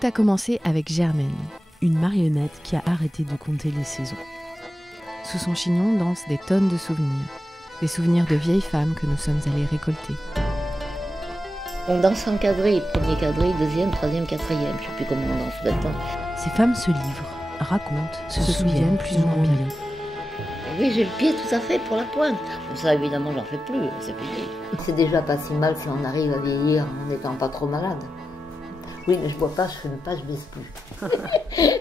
Tout a commencé avec Germaine, une marionnette qui a arrêté de compter les saisons. Sous son chignon dansent des tonnes de souvenirs. Des souvenirs de vieilles femmes que nous sommes allées récolter. On danse en quadrille, premier quadrille, deuxième, troisième, quatrième, je ne sais plus comment on danse maintenant. Ces femmes se livrent, racontent, se souviennent plus ou moins bien. Et oui, j'ai le pied tout à fait pour la pointe. Bon, ça évidemment, j'en fais plus, c'est fini. C'est déjà pas si mal si on arrive à vieillir en n'étant pas trop malade. Oui, mais je bois pas, je fume pas, je baisse plus.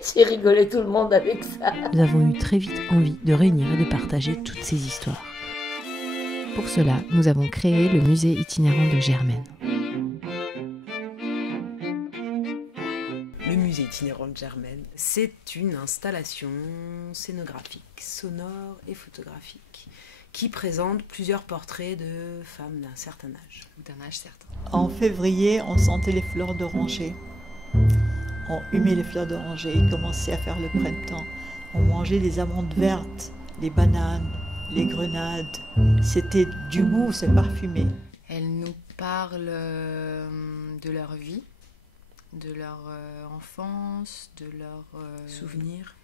J'ai rigolé tout le monde avec ça. Nous avons eu très vite envie de réunir et de partager toutes ces histoires. Pour cela, nous avons créé le musée itinérant de Germaine. Le musée itinérant de Germaine, c'est une installation scénographique, sonore et photographique qui présente plusieurs portraits de femmes d'un certain âge, ou d'un âge certain. En février, on sentait les fleurs d'oranger. On humait les fleurs d'oranger, il commençait à faire le printemps. On mangeait des amandes vertes, les bananes, les grenades. C'était du goût, c'est parfumé. Elles nous parlent de leur vie, de leur enfance, de leurs souvenirs,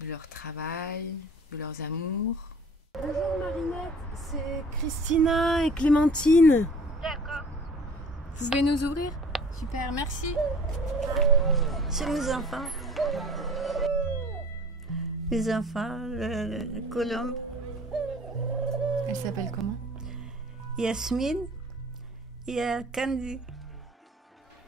de leur travail, de leurs amours. Bonjour Marinette, c'est Christina et Clémentine. D'accord. Vous pouvez nous ouvrir? Super, merci. C'est mes enfants. Mes enfants, Colombe, Elle s'appelle comment? Yasmine et Candy.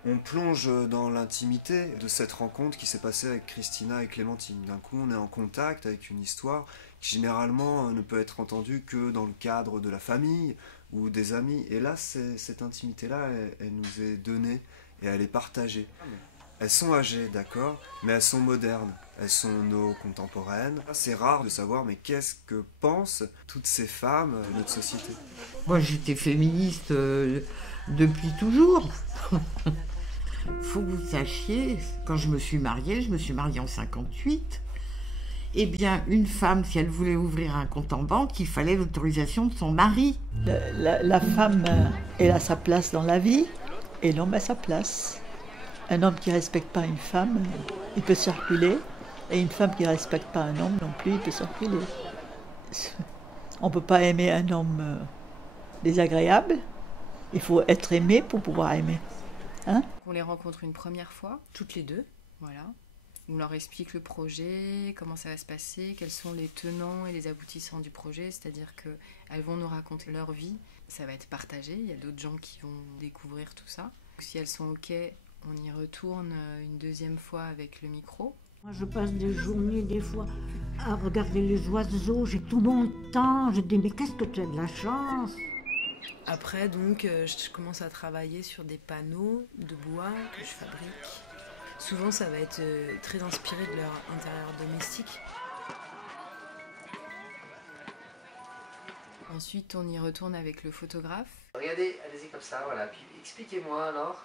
On plonge dans l'intimité de cette rencontre qui s'est passée avec Christina et Clémentine. D'un coup, on est en contact avec une histoire qui généralement ne peut être entendue que dans le cadre de la famille ou des amis. Et là, cette intimité-là, elle nous est donnée et elle est partagée. Elles sont âgées, d'accord, mais elles sont modernes. Elles sont nos contemporaines. C'est rare de savoir, mais qu'est-ce que pensent toutes ces femmes de notre société? Moi, j'étais féministe depuis toujours. Faut que vous sachiez, quand je me suis mariée en 58, eh bien, une femme, si elle voulait ouvrir un compte en banque, il fallait l'autorisation de son mari. La femme, elle a sa place dans la vie et l'homme a sa place. Un homme qui ne respecte pas une femme, il peut circuler. Et une femme qui ne respecte pas un homme non plus, il peut circuler. On ne peut pas aimer un homme désagréable. Il faut être aimé pour pouvoir aimer. Hein? On les rencontre une première fois, toutes les deux, voilà. On leur explique le projet, comment ça va se passer, quels sont les tenants et les aboutissants du projet, c'est-à-dire qu'elles vont nous raconter leur vie, ça va être partagé, il y a d'autres gens qui vont découvrir tout ça. Si elles sont OK, on y retourne une deuxième fois avec le micro. Moi, je passe des journées, des fois, à regarder les oiseaux, j'ai tout mon temps, je dis mais qu'est-ce que tu as de la chance! Après, donc, je commence à travailler sur des panneaux de bois que je fabrique. Souvent, ça va être très inspiré de leur intérieur domestique. Ensuite, on y retourne avec le photographe. Regardez, allez-y comme ça, voilà. Puis expliquez-moi alors.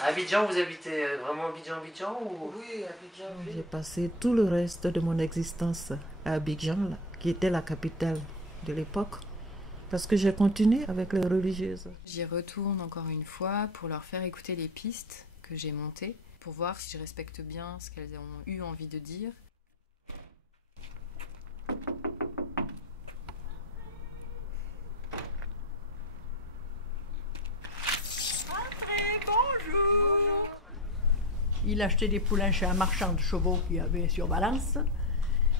À Abidjan, vous habitez vraiment Abidjan ou... Oui, Abidjan. Oui. J'ai passé tout le reste de mon existence à Abidjan, là, qui était la capitale de l'époque. Parce que j'ai continué avec les religieuses. J'y retourne encore une fois pour leur faire écouter les pistes que j'ai montées, pour voir si je respecte bien ce qu'elles ont eu envie de dire. Entrez, bonjour. Il achetait des poulains chez un marchand de chevaux qui avait sur Valence.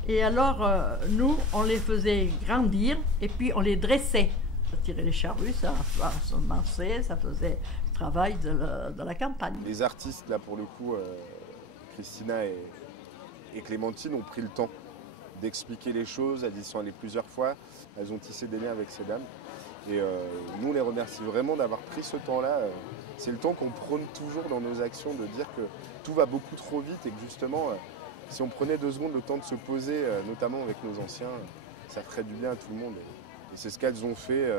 Et alors, nous, on les faisait grandir et puis on les dressait. Ça tirait les charrues, ça marchait, ça faisait le travail de la campagne. Les artistes, là, pour le coup, Christina et Clémentine ont pris le temps d'expliquer les choses. Elles y sont allées plusieurs fois. Elles ont tissé des liens avec ces dames. Et nous, on les remercie vraiment d'avoir pris ce temps-là. C'est le temps qu'on prône toujours dans nos actions, de dire que tout va beaucoup trop vite et que justement... Si on prenait 2 secondes le temps de se poser, notamment avec nos anciens, ça ferait du bien à tout le monde. Et c'est ce qu'elles ont fait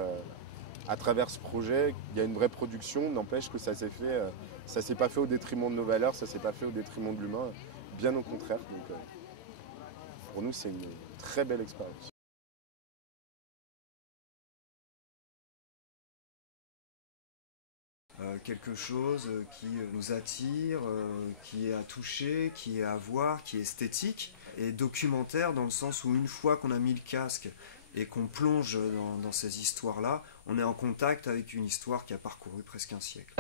à travers ce projet. Il y a une vraie production, n'empêche que ça s'est pas fait au détriment de nos valeurs, ça s'est pas fait au détriment de l'humain, bien au contraire. Donc, pour nous, c'est une très belle expérience. quelque chose qui nous attire, qui est à toucher, qui est à voir, qui est esthétique, et documentaire dans le sens où une fois qu'on a mis le casque et qu'on plonge dans ces histoires-là, on est en contact avec une histoire qui a parcouru presque un siècle.